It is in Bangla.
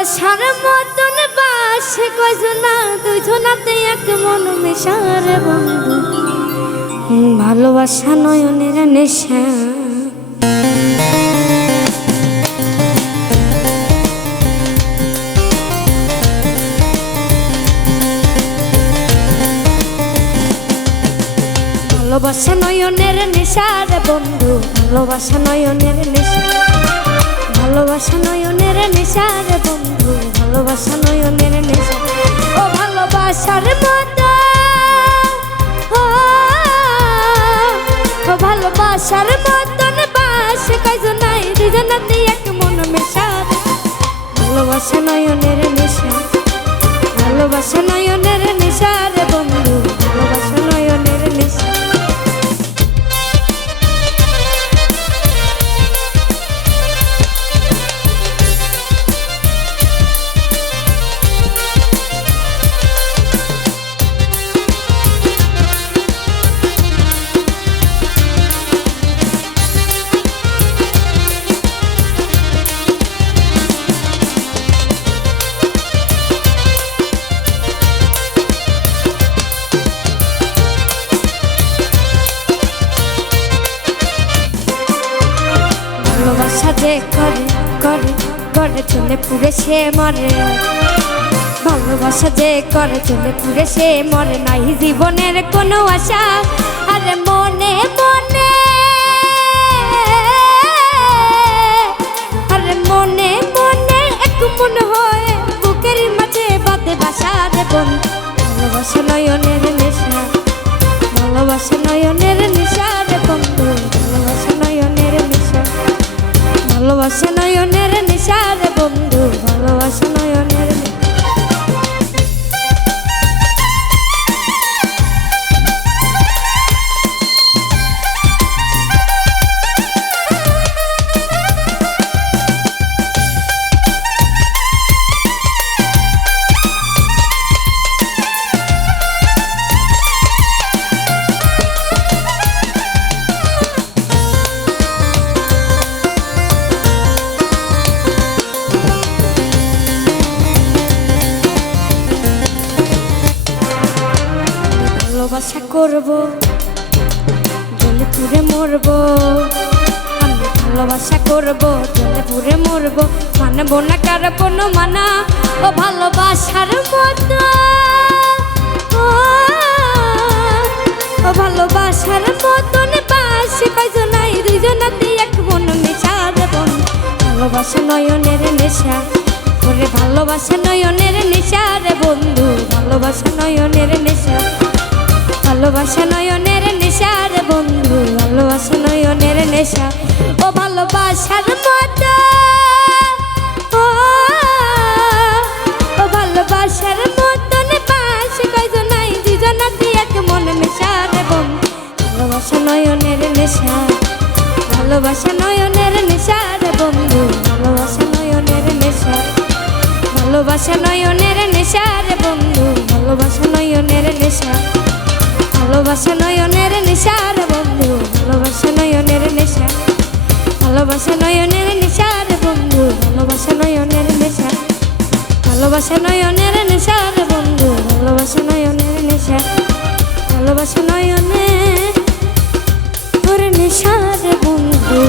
ভালোবাসার মতন বাসে কয়জনা দুইজনাতে এক মন মেশারে বন্ধু ভালোবাসা নয়নের নেশা ভালোবাসা নয়নের নেশা রে বন্ধু ভালোবাসা নয়নের নেশা ভালোবাসা নয়নের নেশা রে বন্ধু ভালোবাসা নয়নের নেশা ও ভালোবাসার মতো ও ভালোবাসার মতন বাস কয়জনাই দুজনাতে এক মন মেশা ভালোবাসা নয়নের নেশা ভালোবাসা নয়নের নেশা রে বন্ধু ভালোবাসা নয়নের নেশা ভালোবাসা যে করে করে করে চলে পুরে সে মরে ভালোবাসা যে করে চলে পুরে সে মরে নাই জীবনের কোনো আশা আরে মনে মনে আরে মনে মনে এক মন হয় বুকের মাঝে বাদে বাসা রে বন্ধু ভালোবাসা নয়নের নেশা ভালোবাসা নয়নের নেশা রে বন্ধু ভালোবাসা নয়নের নেশা ভালোবাসা নয়নের নেশা রে বন্ধু ভালোবাসা নয়নের ভালোবাসা করব জলে পুরে মরব আমি ভালোবাসা করব জলে পুরে মরব মানব না কার কোনো মানা ও ভালোবাসার মতো ও ভালোবাসার মতন বাস কয়জনাই দুইজনাতে এক মন মেশা রে বন্ধু ভালোবাসা নয়নের নেশা ওরে ভালোবাসা নয়নের নেশা রে বন্ধু ভালোবাসা নয়নের নেশা ভালোবাসা নয়নের নেশা রে বন্ধু ভালোবাসা নয়নের নেশা ও ভালোবাসার মতো ও ভালোবাসার মতন বাস কয়জনাই দুজনাতে এক মন মেশা রে বন্ধু ভালোবাসা নয়নের নেশা ভালোবাসা নয়নের নেশা রে বন্ধু ভালোবাসা নয়নের নেশা ভালোবাসা নয়নের নেশা রে বন্ধু ভালোবাসা নয়নের নেশা ভালোবাসা নয়নের নেশা রে বন্ধু ভালোবাসা নয়নের নেশা ভালোবাসা নয়নের নেশা রে বন্ধু ভালোবাসা নয়নের নেশা ভালোবাসা নয়নের নেশা রে বন্ধু ভালোবাসা নয়নের নেশা ভালোবাসা নয়নের নেশা রে বন্ধু।